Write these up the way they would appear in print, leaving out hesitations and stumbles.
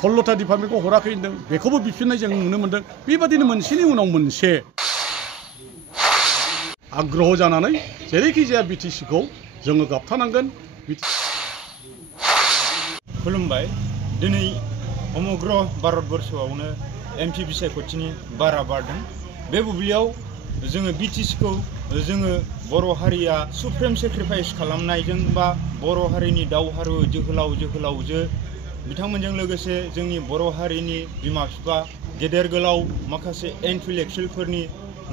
16टा डिपार्टमेन्टखौ हराखै होनदों बेखौबो बिफिननाय जों नुनो मोनदों। बेबादिनो मोनसेनि उनाव मोनसे आग्रह जानानै जेरैखि जाया बिटिसिखौ जोङो गाबथानांगोन। खुलुमबाय। दिनै समग्र भारतबर्षआवनो एमपि बिसायख'थिनि बारा बारदों। बे बुब्लियाव जोङो बिटिसिखौ जोङो बर' हारिया सुप्रिम सेक्रिफाइस खालामनायजों बा बर' हारिनि दावहारु जोहोलावजो बिथांमोनजों लोगोसे जोंनि बर' हारिनि बिमा बिफा गेदेर गोलाव माखासे इन्टेलेक्चुयेलफोरनि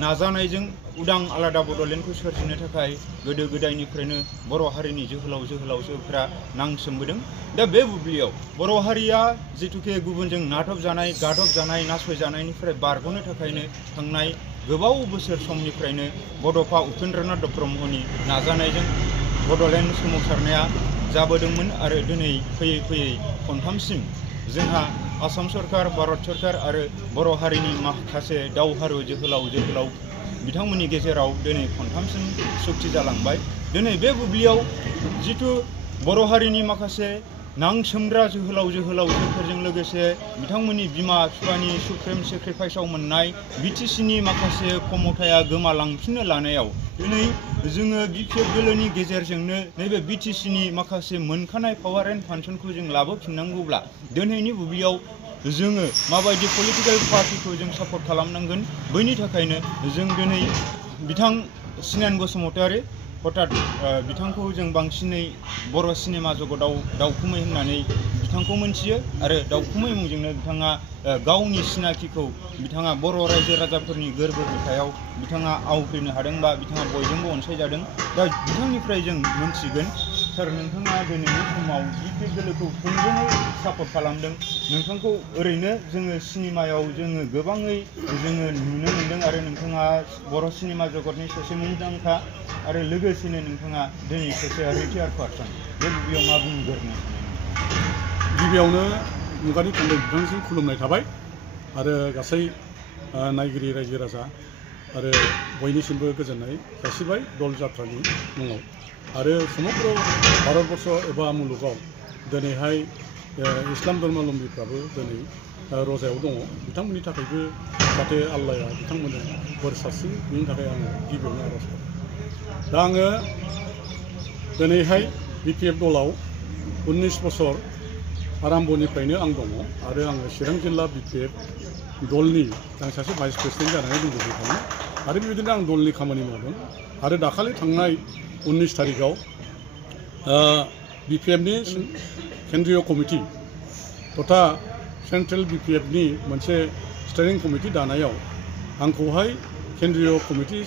नाजानायजों उदां आलादा बड'लेण्डखौ सोरजिनो थाखाय गोदो गोदायनिफ्रायनो बर' हारिनि जोहोलावजोफ्रा नांसोमबोदों। दा बे बुब्लियाव बर' हारिया जिथुके गुबुनजों नादबजानाय गादबजानाय नासयजानायनिफ्राय बारग'नो थाखायनो थांनाय गोबाव बोसोर समनिफ्रायनो बड'फा उपेन्द्रनाथ ब्रह्मनि नाजानायजों बड'लेण्ड सोमावसारनाया जाबोदोंमोन आरो दिनै फैयै फैयै खनथामसिम जोंहा आसाम सरकार, भारत सरकार आरो बर' हारिनि माखासे दावहारु जोहोलाव बिथांमोननि गेजेराव दिनै खनथामसिम सुक्ति जालांबाय। दिनै बे बुब्लियाव जिथु बर' हारिनि माखासे नांसोमग्रा जोहोलावजोफोरजों लोगोसे बिथांमोननि बिमा बिफानि सुप्रिम सेक्रिफाइसआव मोननाय बिटिसिनि माखासे क्षमताया गोमालांफिननो लानायाव दिनै जोङो बिपिएफ दोलोनि गेजेरजोंनो नैबे बिटिसिनि माखासे मोनखानाय पावार एन्ड फांसनखौ जों लाबोफिननांगौब्ला दिनैनि बुब्लियाव जोङो माबायदि पलिटिकेल पार्टिखौ जों सापर्ट खालामनांगोन। बैनि थाखायनो जों दिनै बिथां सिनेन बसुमतारी हठात बिथांखौ जों बांसिनै बर' सिनेमा जगताव दावखुमै होननानै बिथांखौ मोनथियो आरो दावखुमै मुंजोंनो बिथाङा गावनि सिनाखिखौ बिथाङा बर' रायजो राजाफोरनि गोरबो बिखायाव बिथाङा आवग्रिनो हादों बा बिथाङा बयजोंबो अनसायजादों। दा बिथांनिफ्राय जों मोनथिगोन सार नोंथाङा दिनैनि समाव बिपिएफ दोलोखौ थोंजोङै सापर्ट खालामदों। नोंथांखौ ओरैनो जोङो सिनेमायाव जोङो गोबाङै जोङो नुनो मोनदों आरो नोंथाङा बर' सिनेमा जगतनि सासे मुंदांखा आरो लोगोसेनो नोंथाङा दिनै सासे रिटायार्ड पार्सन। बे बुब्लियाव मा बुंगोरनो गिबियावनो मुगानि थान्दै बिथांनिसिम खुलुमनाय थाबाय आरो गासै नायगिरि रायजो राजा आरो बयनिसिमबो गोजोननाय जासिबाय दल जात्रानि मुङाव। आरो समग्र भारतबर्ष एबा मुलुगाव दिनैहाय इस्लाम धर्मावलम्बीफ्राबो दिनै रजायाव दङ। बिथांमोननि थाखायबो जाहाथे आल्लाया बिथांमोननो बोर सारस्रियो बिनि थाखाय आङो गिबियावनो आर'ज खालामो। दा आङो दिनैहाय बिपिएफ दलाव 19 बोसोर आराम्भनिफ्रायनो आं दङ आरो आङो चिरां जिल्ला बिपिएफ दलनि आं सासे भाइस प्रेसिडेन्ट जानानै दंबोबाय थायो आरो बेबायदिनो आं दलनि खामानि मावदों। आरो दाखालि थांनाय 19 तारिखआव बिपिएफनि केन्द्रीय कमिटि तथा सेन्ट्रेल बिपिएफनि मोनसे स्टेरिं कमिटि दानायाव आंखौहाय केन्द्रीय कमिटि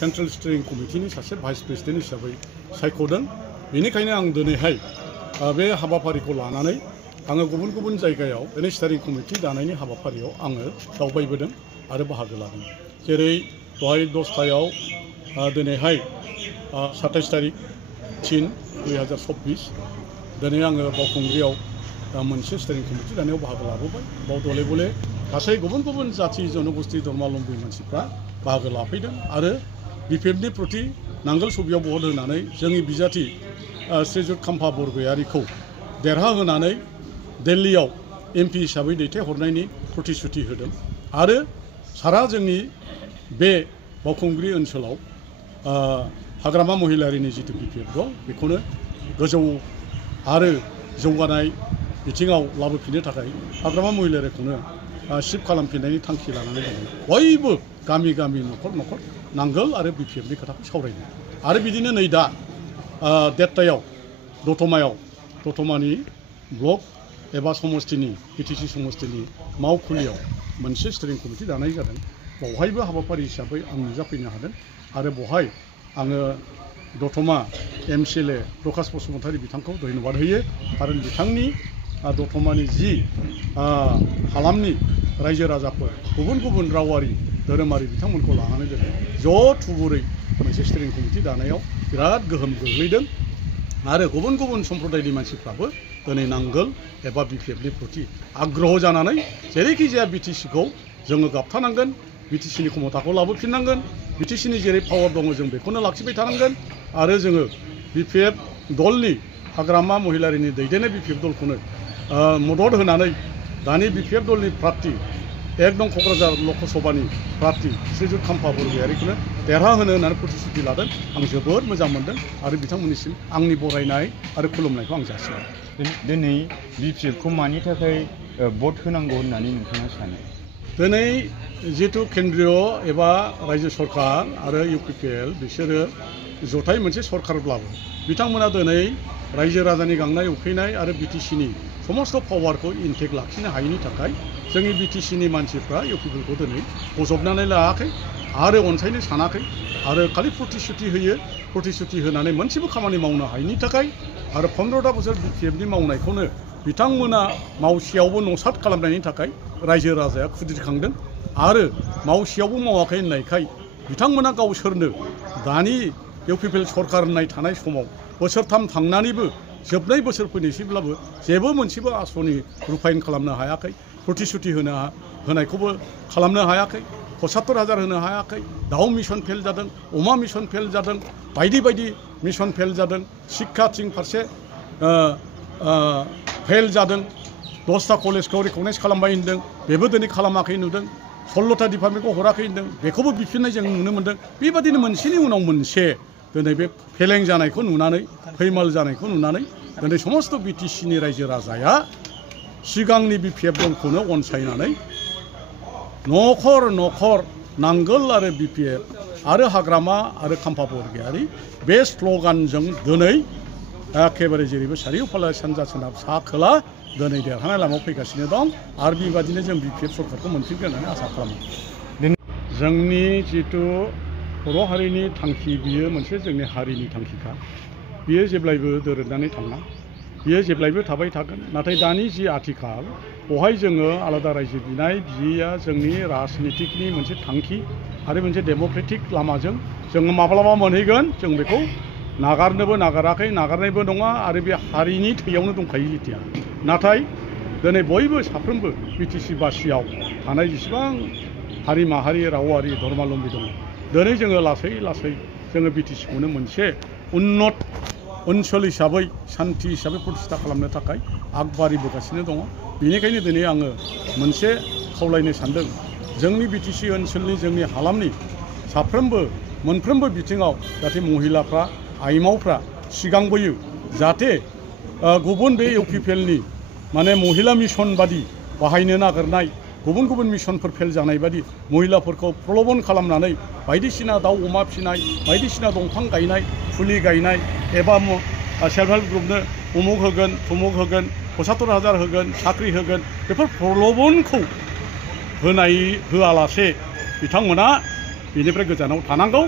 सेन्ट्रेल स्टेरिं कमिटिनि सासे भाइस प्रेसिडेन्ट हिसाबै सायख'दों। बेनिखायनो आं दिनैहाय बे हाबाफारिखौ लानानै आङो गुबुन गुबुन जायगायाव बे स्टेरिं कमिटि दानायनि हाबाफारियाव आङो दावबायबोदों आरो बाहागो लादों। जेरै दहाय 10टायाव दिनैहाय 27 तारिख 3/2024 दिनै आङो बावखुंग्रियाव मोनसे स्टेरिं कमिटि दानायाव बाहागो लाबोबाय। बाव दले बले गासै गुबुन गुबुन जाथि जनगोष्ठी धर्मावलम्बी मानसिफ्रा बाहागो लाफैदों आरो बिपिएफनि प्रति नांगोल सबियाव भट होनानै जोंनि बिजाथि श्रीजुत खाम्फा बरगयारिखौ देरहाहोनानै दिल्लीयाव एमपि हिसाबै दैथायहरनायनि प्रतिश्रुति होदों आरो सारा जोंनि बे बावखुंग्रि ओनसोलाव हाग्रामा महिलारिनि जिथु बिपिएफ दल बेखौनो गोजौ आरो जौगानाय बिथिङाव लाबोफिननो थाखाय हाग्रामा महिलारिखौनो शिफ्ट खालामफिननायनि थांखि लानानै दङ। बयबो गामि गामि न'खर न'खर नांगोल आरो बिपिएफनि खोथाखौ सावरायदों आरो बिदिनो नै दा 1:30टायाव दतमानि ब्लक एबा समस्तिनि बिटिसि समस्तिनि मावखुलियाव मोनसे स्टेरिं कमिटि दानाय जादों। बेवहायबो हाबाफारि हिसाबै आं नुजाफैनो हादों आरो बेवहाय आङो दतमा एमसिएलए प्रकाश बसुमतारी बिथांखौ धन्यबाद होयो। खारन बिथांनि दतमानि जि हालामनि रायजो राजाफोर गुबुन गुबुन रावारि धोरोमारि बिथांमोनखौ लानानै दिनै ज' थुबुरै मोनसे स्टेरिं कमिटि दानायाव बिराद गोहोम गोग्लैदों आरो गुबुन गुबुन सम्प्रदायनि मानसिफ्राबो दिनै नांगोल एबा बिपिएफनि प्रति आग्रह जानानै जेरैखि जाया बिटिसिखौ जोङो गाबथानांगोन, बिटिसिनि क्षमताखौ लाबोफिननांगोन, बिटिसिनि जेरै पावार दङ जों बेखौनो लाखिबाय थानांगोन आरो जोङो बिपिएफ दलनि हाग्रामा महिलारिनि दैदेननाय बिपिएफ दलखौनो मदद होनानै दानि बिपिएफ दलनि प्रार्थी एकदम क'क्राझार लकसभानि प्रार्थी श्रीजुत खाम्फा बरगयारिखौनो देरहाहोनो होननानै प्रतिश्रुति लादों आं जोबोद मोजां मोनदों आरो बिथांमोननिसिम आंनि बरायनाय आरो खुलुमनायखौ आं जासिबाय। दिनै बिपिएफखौ मानि थाखाय भट होनांगौ होननानै नोंथाङा सानो? दिनै जिहेतु केन्द्रीय एबा रायजो सरकार आरो इउपिपिएल बिसोरो जथाय मोनसे सरकारब्लाबो बिथांमोना दिनै रायजो राजानि गांनाय उखैनाय आरो बिटिसिनि समस्त पावारखौ इनटेक लाखिनो हायैनि थाखाय जोंनि बिटिसिनि मानसिफ्रा इउपिपिएलखौ दिनै बजबनानै लायाखै आरो अनसायनो सानाखै आरो खालि प्रतिश्रुति होयो। प्रतिश्रुति होनानै मोनसेबो खामानि मावनो हायैनि थाखाय आरो 15टा बोसोर बिपिएफनि मावनायखौनो बिथांमोना मावसेयावबो नसाद खालामनायनि थाखाय रायजो राजाया खुद्रिखांदों आरो मावसेयावबो मावाखै होननायखाय बिथांमोना गावसोरनो दानि इउपिपिएल सरकार होननाय थानाय समाव बोसोरथाम थांनानैबो जोबनाय बोसोर फैनोसैब्लाबो जेबो मोनसेबो आसनि रुपायन खालामनो हायाखै। प्रतिश्रुति होनायखौबो खालामनो हायाखै। 75,000 होनो हायाखै। दाउ मिशन फेल जादों, अमा मिशन फेल जादों, बायदि बायदि मिशन फेल जादों। शिक्षाथिं फारसे फेल जादों। 10टा कलेजखौ रिकगनाइज खालामबाय होनदों, बेबो दिनै खालामाखै नुदों। 16टा डिपार्टमेन्टखौ हराखै होनदों, बेखौबो बिफिननाय जों नुनो मोनदों। बेबादिनो मोनसेनि उनाव मोनसे दिनै बे फेलें जानायखौ नुनानै फैमाल जानायखौ नुनानै दिनै समस्त बिटिसिनि रायजो राजाया सिगांनि बिपिएफ दलखौनो अनसायनानै न'खर न'खर नांगोल आरो बिपिएफ आरो हाग्रामा आरो खाम्फा बरगयारि बे स्ल'गानजों दिनै एखेबारे जेरैबो सारिय'फाले सानजा सोनाब सा खोला दिनै देरहानाय लामायाव फैगासिनो दं आरो बेबादिनो जों बिपिएफ सरकारखौ मोनफिनगोन होननानै आसा खालामो। जोंनि जिथु बर' हारिनि थांखि बियो मोनसे जोंनि हारिनि थांखिखा। बियो जेब्लायबो दोरोदनानै थाङा, बियो जेब्लायबो थाबाय थागोन। नाथाय दानि जि आथिखाल बेवहाय जोङो आलादा रायजो बिनाय बिया जोंनि राजनितिकनि मोनसे थांखि आरो मोनसे डेम'क्रेटिक लामाजों जोङो माब्लाबा मोनहैगोन जों बेखौ नागारनोबो नागाराखै, नागारनायबो नङा आरो बे हारिनि थैयावनो दंखायो जेथिया। नाथाय दिनै बयबो साफ्रोमबो बिटिसि बासियाव थानाय जेसेबां हारि माहारि रावारि धर्मालम्बी दङ दिनै जोङो लासै लासै जोङो बिटिसिखौनो मोनसे उन्नत ओनसोल हिसाबै सान्थि हिसाबै प्रतिष्ठा खालामनो थाखाय आगबारिबोगासिनो दङ। बेनिखायनो दिनै आङो मोनसे खावलायनो सानदों जोंनि बिटिसि ओनसोलनि जोंनि हालामनि साफ्रोमबो मोनफ्रोमबो बिथिङाव जाहाथे महिलाफ्रा आइमावफ्रा सिगांबोयो, जाहाथे गुबुन बे इउपिपिएलनि माने महिला मिशन बादि बाहायनो नागिरनाय गुबुन गुबुन मिशनफोर फेल जानाय बादि महिलाफोरखौ प्रलबन खालामनानै बायदिसिना दाउ अमा फिसिनाय, बायदिसिना दंफां गायनाय, फुलि गायनाय एबा सेल्फ हेल्प ग्रुपनो उमुक होगोन थुमुक होगोन 75,000 होगोन साख्रि होगोन बेफोर प्रलबनखौ होआलासे बिथांमोना बेनिफ्राय गोजानाव थानांगौ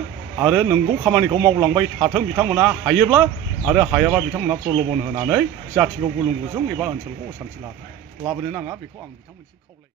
आरो नंगौ खामानिखौ मावलांबाय थाथों बिथांमोना हायोब्ला आरो हायाबा बिथांमोना प्रलबन होनानै जाथिखौ गुलुं गुजुं एबा ओनसोलखौ असान्थि लाबोनो नाङा बेखौ आं बिथांमोनसिम खावलायो।